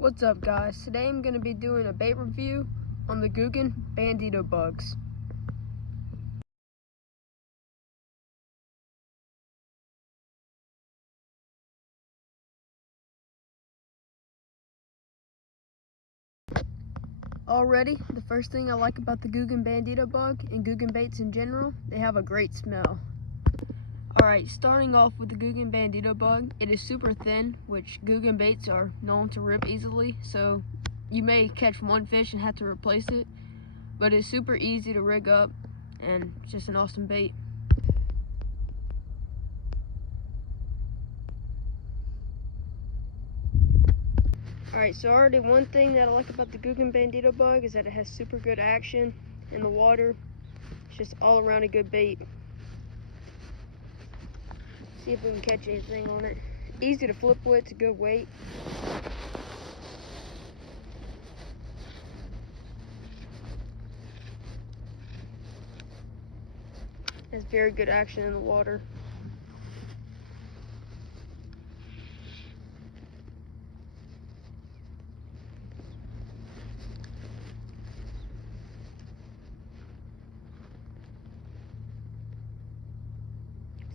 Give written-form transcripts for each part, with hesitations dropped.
What's up, guys? Today I'm going to be doing a bait review on the Googan Bandito Bugs. Already, the first thing I like about the Googan Bandito Bug and Googan baits in general, they have a great smell. Alright, starting off with the Googan Bandito Bug, it is super thin, which Googan baits are known to rip easily, so you may catch one fish and have to replace it, but it's super easy to rig up and it's just an awesome bait. Alright, so already one thing that I like about the Googan Bandito Bug is that it has super good action in the water. It's just all around a good bait. See if we can catch anything on it. Easy to flip with, it's a good weight. Has very good action in the water.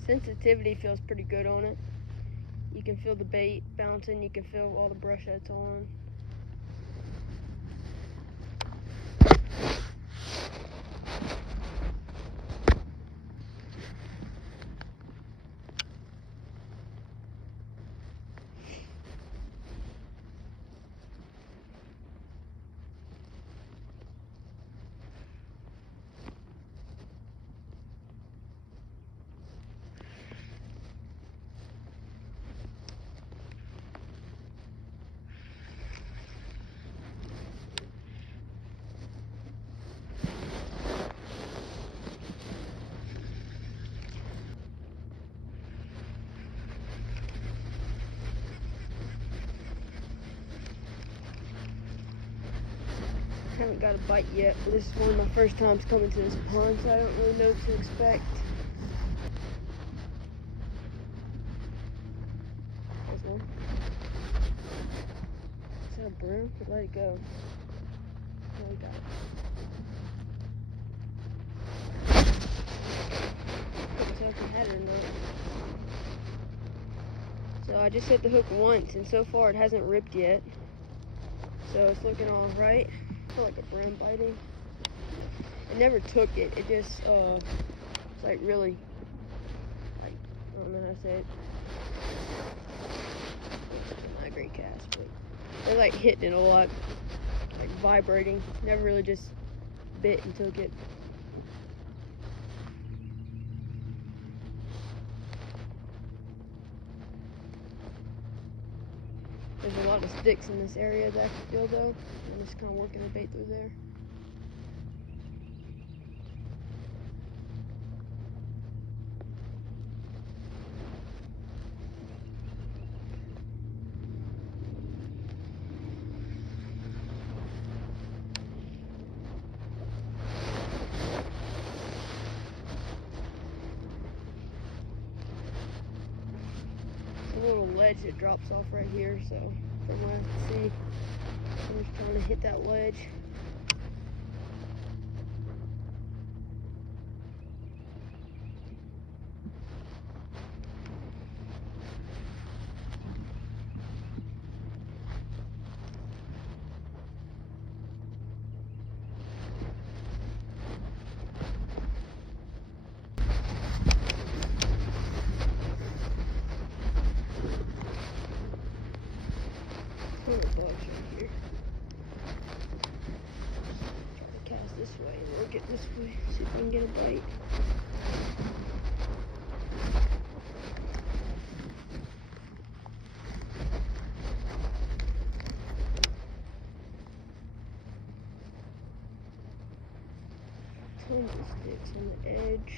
Sensitivity feels pretty good on it. You can feel the bait bouncing, you can feel all the brush that's on. I haven't got a bite yet, but this is one of my first times coming to this pond, so I don't really know what to expect. There's one. Is that a broom? Let it go. There we go. Couldn't tell if I had it or not. So I just hit the hook once, and so far it hasn't ripped yet. So it's looking all right. I feel like a broom biting. It never took it. It just, it's like really, like, I don't know how to say it. It's not a great cast, but they're like hitting it a lot, like vibrating. Never really just bit and took it. There's a lot of sticks in this area that I can feel though. I'm just kind of working the bait through there. A little ledge that drops off right here, so from what I can see, I'm just trying to hit that ledge. Bugs right here. Try to cast this way and work it this way. See if I can get a bite. Tons of sticks on the edge.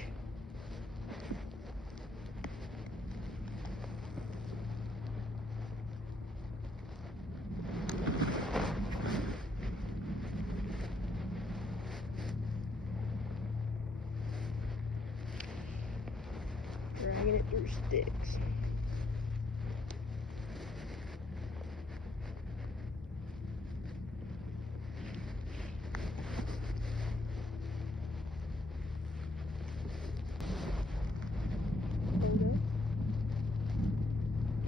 Dragging it through sticks.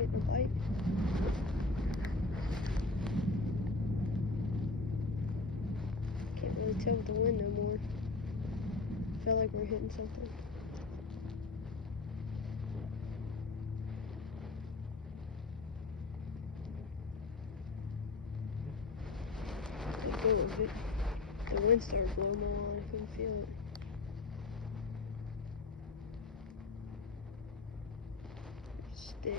getting a bite. Can't really tell with the wind no more. Felt like we're hitting something. The wind started blowing more on. I couldn't feel it. Stick.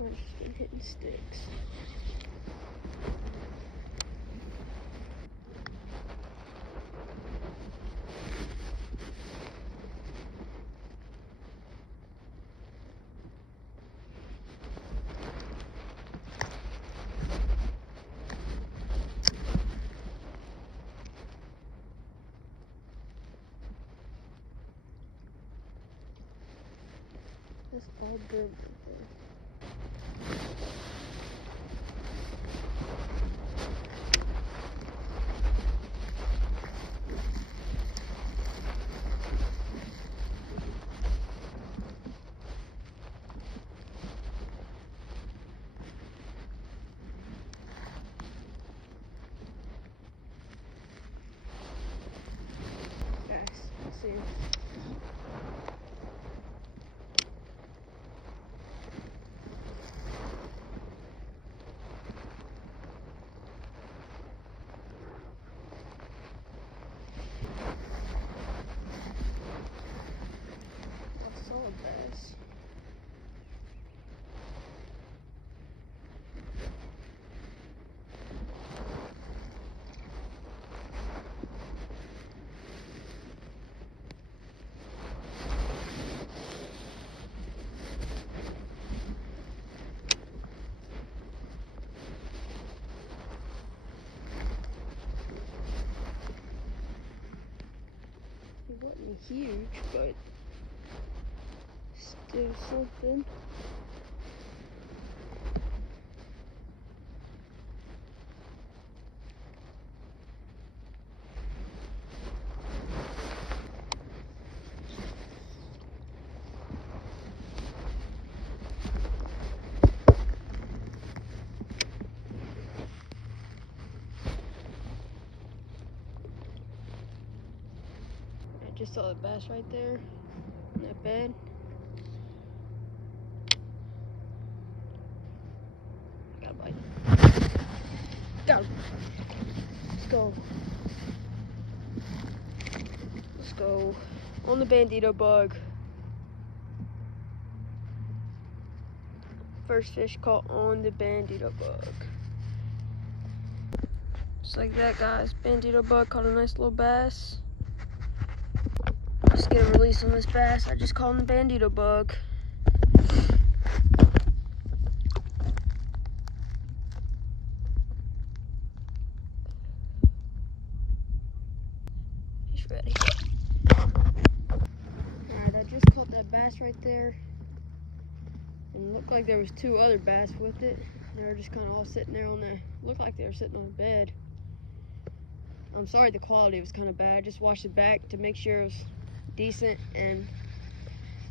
I've just been hitting sticks. That's all good right there. Guys, let's see. Bass. It wasn't huge, but still something. I just saw the bass right there in that bed. Got a bite. Got him. Let's go. Let's go. On the Bandito Bug. First fish caught on the Bandito Bug. Just like that, guys. Bandito Bug caught a nice little bass. Let's get a release on this bass. I just caught on the Bandito Bug. He's ready. Alright, I just caught that bass right there. And it looked like there was two other bass with it. They were just kind of all sitting there on the, looked like they were sitting on the bed. I'm sorry the quality was kind of bad. I just watched it back to make sure it was decent, and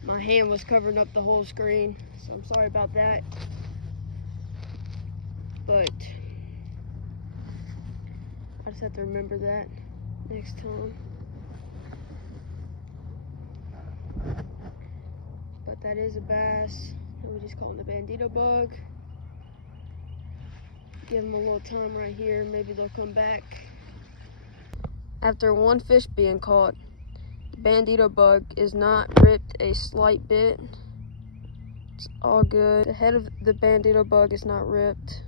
my hand was covering up the whole screen, so I'm sorry about that. But I just have to remember that next time. But that is a bass. And we just caught the Bandito Bug. Give them a little time right here, maybe they'll come back. After one fish being caught, the Bandito Bug is not ripped a slight bit. It's all good. The head of the Bandito Bug is not ripped.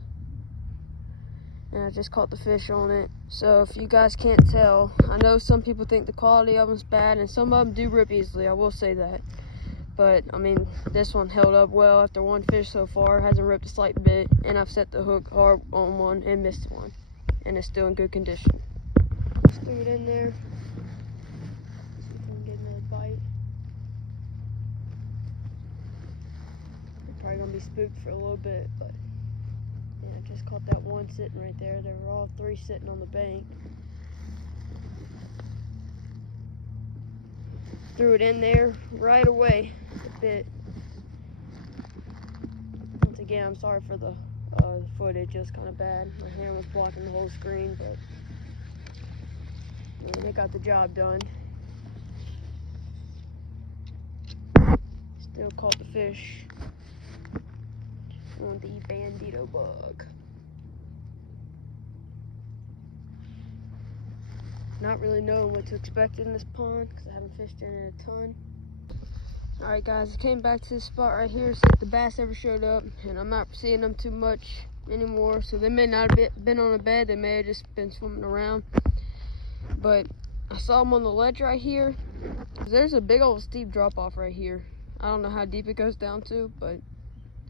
And I just caught the fish on it. So if you guys can't tell, I know some people think the quality of them's bad, and some of them do rip easily, I will say that. But I mean, this one held up well after one fish so far, hasn't ripped a slight bit, and I've set the hook hard on one and missed one, and it's still in good condition. Just threw it in there. See if I can get another bite. I'm probably gonna be spooked for a little bit, but yeah, I just caught that one sitting right there. There were all three sitting on the bank. threw it in there right away. It bit. Once again, I'm sorry for the footage, it's kind of bad. My hand was blocking the whole screen, but they got the job done. Still caught the fish on the Bandito Bug. Not really knowing what to expect in this pond because I haven't fished in it a ton. Alright guys, I came back to this spot right here since the bass ever showed up, and I'm not seeing them too much anymore, so they may not have been on a bed, they may have just been swimming around. But I saw them on the ledge right here. There's a big old steep drop off right here. I don't know how deep it goes down to, but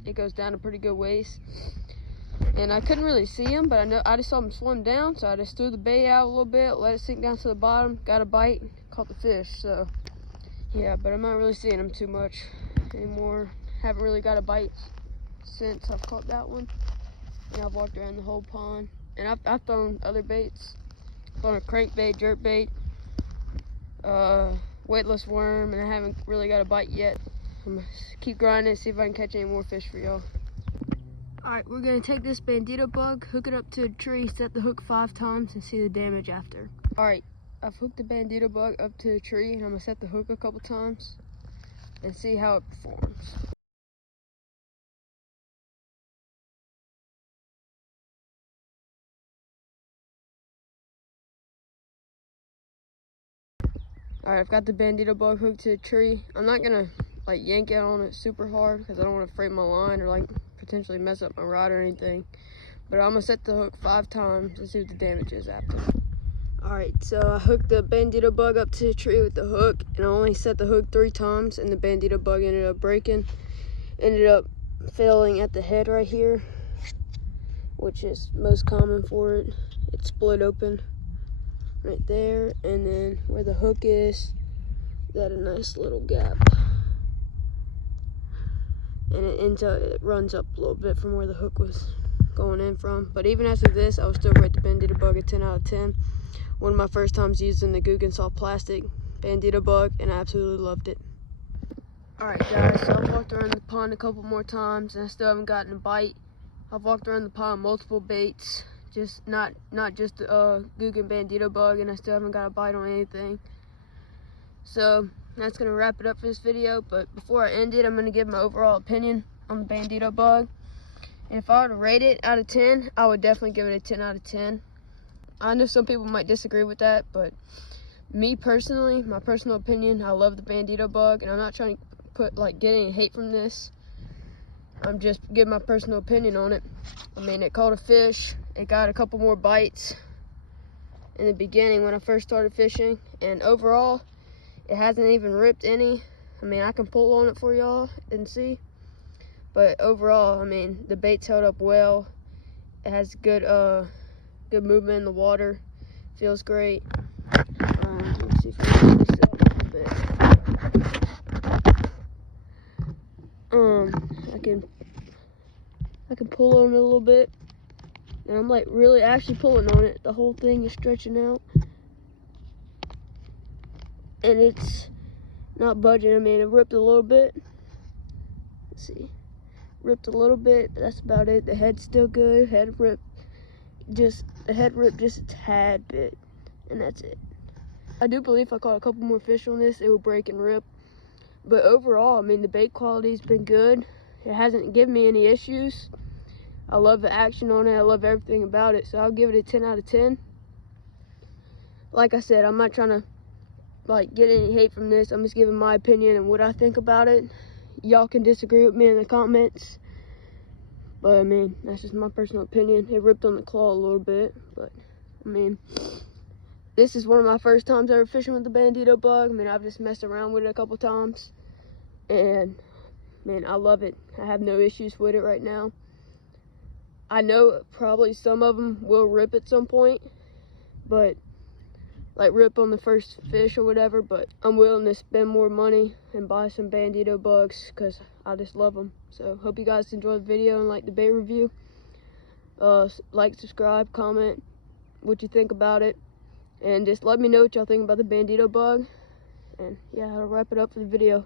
it goes down a pretty good ways. And I couldn't really see them, but I just saw them swim down, so I just threw the bait out a little bit, let it sink down to the bottom, got a bite, caught the fish. So yeah, but I'm not really seeing them too much anymore. Haven't really got a bite since I've caught that one. And I've walked around the whole pond, and I've thrown other baits. I've thrown a crankbait, jerkbait, weightless worm, and I haven't really got a bite yet. I'm gonna keep grinding, see if I can catch any more fish for y'all. Alright, we're gonna take this Bandito Bug, hook it up to a tree, set the hook 5 times, and see the damage after. Alright, I've hooked the Bandito Bug up to the tree, and I'm gonna set the hook a couple times and see how it performs. Alright, I've got the Bandito Bug hooked to a tree. I'm not gonna like yank it on it super hard because I don't want to freight my line or like potentially mess up my rod or anything. But I'm gonna set the hook 5 times and see what the damage is after. Alright, so I hooked the Bandito Bug up to the tree with the hook, and I only set the hook 3 times, and the Bandito Bug ended up breaking. Ended up failing at the head right here, which is most common for it. It split open right there, and then where the hook is, got a nice little gap. And it runs up a little bit from where the hook was going in from. But even after this, I was still rate the Bandito Bug a 10 out of 10. One of my first times using the Googan soft plastic Bandito Bug, and I absolutely loved it. Alright guys, so I've walked around the pond a couple more times and I still haven't gotten a bite. I've walked around the pond multiple baits, just not just the Googan Bandito Bug, and I still haven't got a bite on anything. So that's gonna wrap it up for this video, but before I end it, I'm gonna give my overall opinion on the Bandito Bug. And if I were to rate it out of 10, I would definitely give it a 10 out of 10. I know some people might disagree with that, but me personally, my personal opinion, I love the Bandito Bug, and I'm not trying to get any hate from this. I'm just giving my personal opinion on it. I mean, it caught a fish, it got a couple more bites in the beginning when I first started fishing, and overall, it hasn't even ripped any. I mean, I can pull on it for y'all and see. But overall, I mean, the bait's held up well. It has good good movement in the water. Feels great. Let me see if I can get this up a little bit. I can pull on it a little bit. And I'm like really actually pulling on it. The whole thing is stretching out. And it's not budging. I mean, it ripped a little bit. Let's see. Ripped a little bit, but that's about it. The head's still good. The head ripped just a tad bit, and that's it. I do believe if I caught a couple more fish on this, it would break and rip. But overall, I mean, the bait quality's been good. It hasn't given me any issues. I love the action on it. I love everything about it. So I'll give it a 10 out of 10. Like I said, I'm not trying to get any hate from this. I'm just giving my opinion and what I think about it. Y'all can disagree with me in the comments, but I mean, that's just my personal opinion. It ripped on the claw a little bit, but I mean, this is one of my first times ever fishing with the Bandito Bug. I mean, I've just messed around with it a couple times, and man, I love it. I have no issues with it right now. I know probably some of them will rip at some point, but like rip on the first fish or whatever, but I'm willing to spend more money and buy some Bandito Bugs because I just love them. So hope you guys enjoyed the video and like the bait review. Like, subscribe, comment what you think about it, and just let me know what y'all think about the Bandito Bug. And yeah, I'll wrap it up for the video.